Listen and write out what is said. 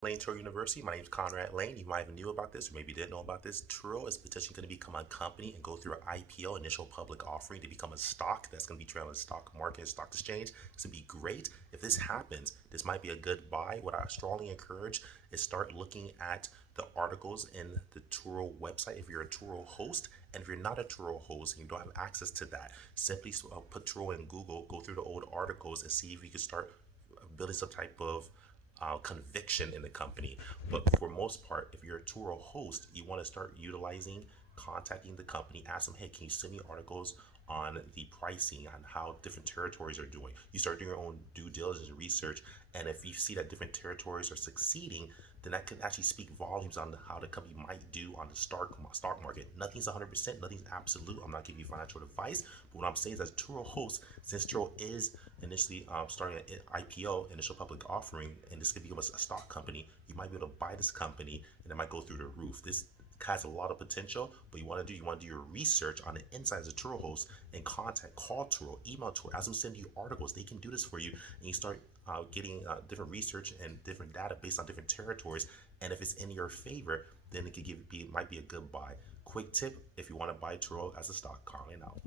Lane Turo University. My name is Conrad Lane. You might even knew about this, or maybe didn't know about this. Turo is potentially going to become a company and go through an IPO, initial public offering, to become a stock that's going to be traded on the stock market, stock exchange. It's going to be great. If this happens, this might be a good buy. What I strongly encourage is start looking at the articles in the Turo website if you're a Turo host. And if you're not a Turo host and you don't have access to that, simply put Turo in Google, go through the old articles, and see if you can start building some type of conviction in the company. But for most part, if you're a Turo host, you want to start contacting the company, ask them, hey, can you send me articles on the pricing, on how different territories are doing? You start doing your own due diligence and research, and if you see that different territories are succeeding, then that can actually speak volumes on how the company might do on the stock market. Nothing's 100%, nothing's absolute. I'm not giving you financial advice, but what I'm saying is, as Turo host, since Turo is initially starting an IPO, initial public offering, and this could become a stock company, you might be able to buy this company, and it might go through the roof. This has a lot of potential, but you want to do your research on the inside as a Turo host and call Turo, email Turo, ask them to send you articles. They can do this for you, and you start getting different research and different data based on different territories. And if it's in your favor, then it might be a good buy. Quick tip: if you want to buy Turo as a stock, calling out.